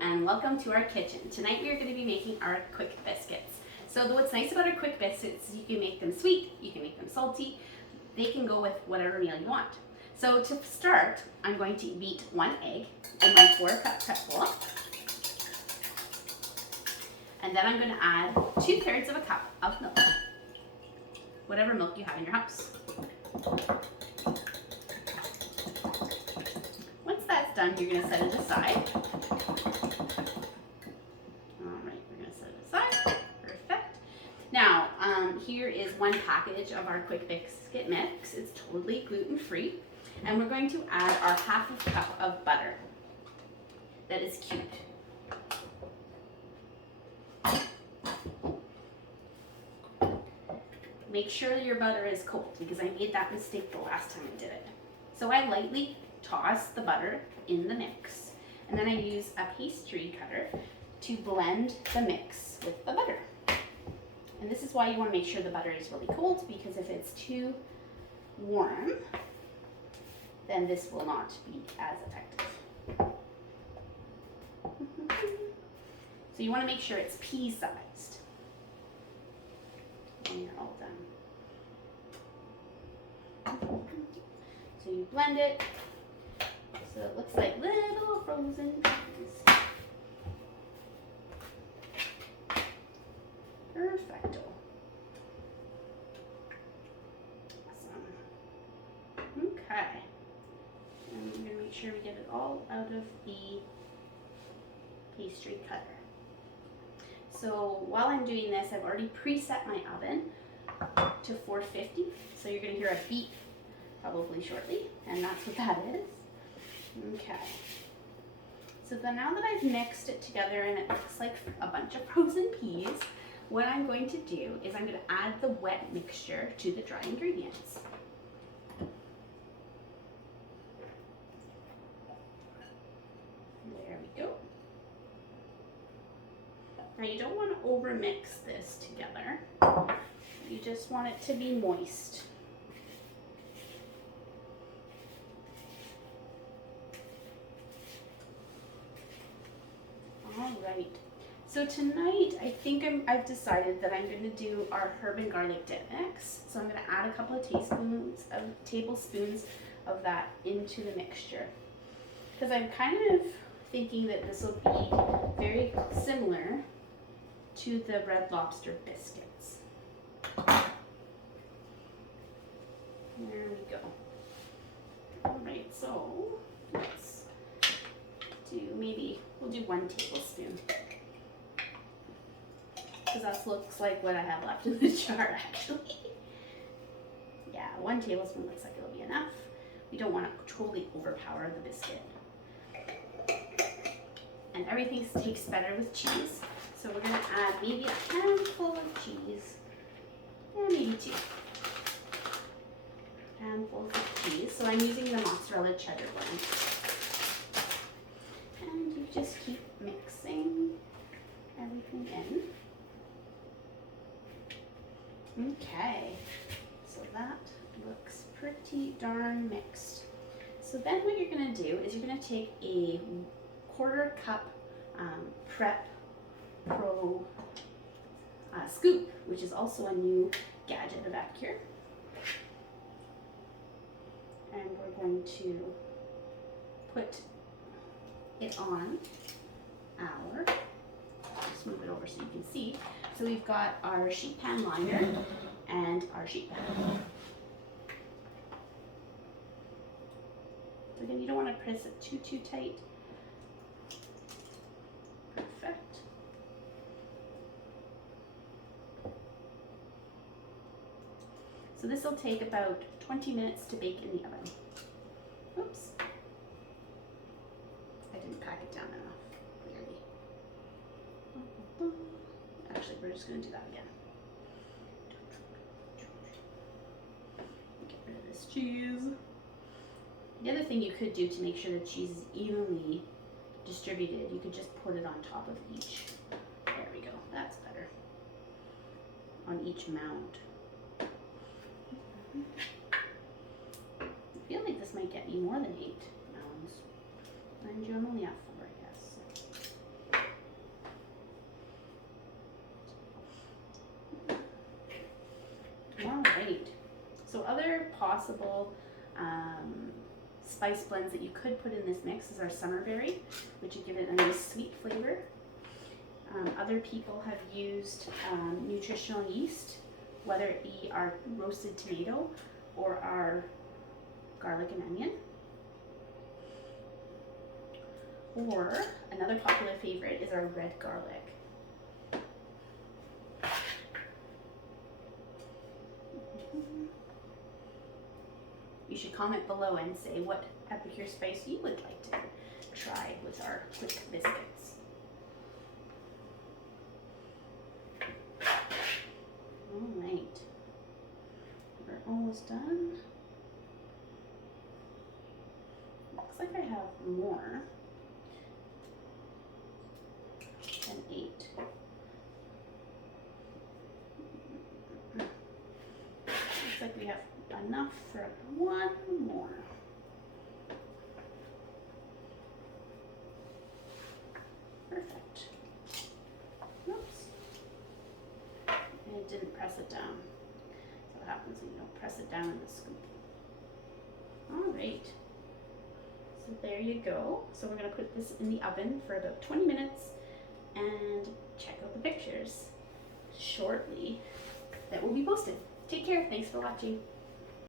and welcome to our kitchen. Tonight we are going to be making our quick biscuits. So what's nice about our quick biscuits is you can make them sweet, you can make them salty, they can go with whatever meal you want. So to start, I'm going to beat 1 egg in my 4-cup prep bowl. And then I'm going to add 2/3 of a cup of milk, whatever milk you have in your house. Once that's done, you're going to set it aside. Alright, we're going to set it aside. Perfect. Now, here is 1 package of our quick biscuit mix. It's totally gluten-free. And we're going to add our 1/2 cup of butter that is cubed. Make sure your butter is cold because I made that mistake the last time I did it. So I lightly toss the butter in the mix, and then I use a pastry cutter to blend the mix with the butter. And this is why you want to make sure the butter is really cold, because if it's too warm, then this will not be as effective. So you want to make sure it's pea-sized. And you're all done. So you blend it so it looks like little frozen peas. Perfecto. Awesome. Okay. And we're going to make sure we get it all out of the pastry cutter. So while I'm doing this, I've already preset my oven to 450. So you're going to hear a beep probably shortly, and that's what that is. Okay. So then now that I've mixed it together and it looks like a bunch of frozen peas, what I'm going to do is I'm going to add the wet mixture to the dry ingredients. There we go. Now you don't want to over mix this together. You just want it to be moist. All right. So tonight I think I've decided that I'm going to do our herb and garlic dip mix. So I'm going to add a couple of tablespoons of that into the mixture, because I'm kind of thinking that this will be very similar to the Red Lobster biscuits. There we go. Alright, so let's do, we'll do 1 tablespoon. Because that looks like what I have left in the jar, actually. Yeah, 1 tablespoon looks like it'll be enough. We don't want to totally overpower the biscuit. And everything tastes better with cheese. So we're going to add maybe a handful of cheese, or maybe 2 handfuls of cheese. So I'm using the mozzarella cheddar blend. And you just keep mixing everything in. Okay, so that looks pretty darn mixed. So then what you're going to do is you're going to take a 1/4 cup Prep Pro scoop, which is also a new gadget of Epicure. And we're going to put it on our, just move it over so you can see. So we've got our sheet pan liner and our sheet pan. So again, you don't want to press it too tight. Perfect. So this will take about 20 minutes to bake in the oven. Oops. I didn't pack it down enough, clearly. Actually, we're just going to do that again. Get rid of this cheese. The other thing you could do to make sure the cheese is evenly distributed, you could just put it on top of each. There we go. That's better. On each mound. I feel like this might get me more than 8 mounds. Mind you, I'm only at 4, I guess. right. So other possible spice blends that you could put in this mix is our summer berry, which would give it a nice sweet flavor. Other people have used nutritional yeast, whether it be our roasted tomato or our garlic and onion. Or another popular favorite is our red garlic. You should comment below and say what epicure spice you would like to try with our quick biscuits. All right, we're almost done. Looks like I have more than 8. Looks like we have enough for one more. Perfect. Oops. And it didn't press it down. So what happens when you don't press it down in the scoop. All right. So there you go. So we're going to put this in the oven for about 20 minutes and check out the pictures shortly that will be posted. Take care. Thanks for watching.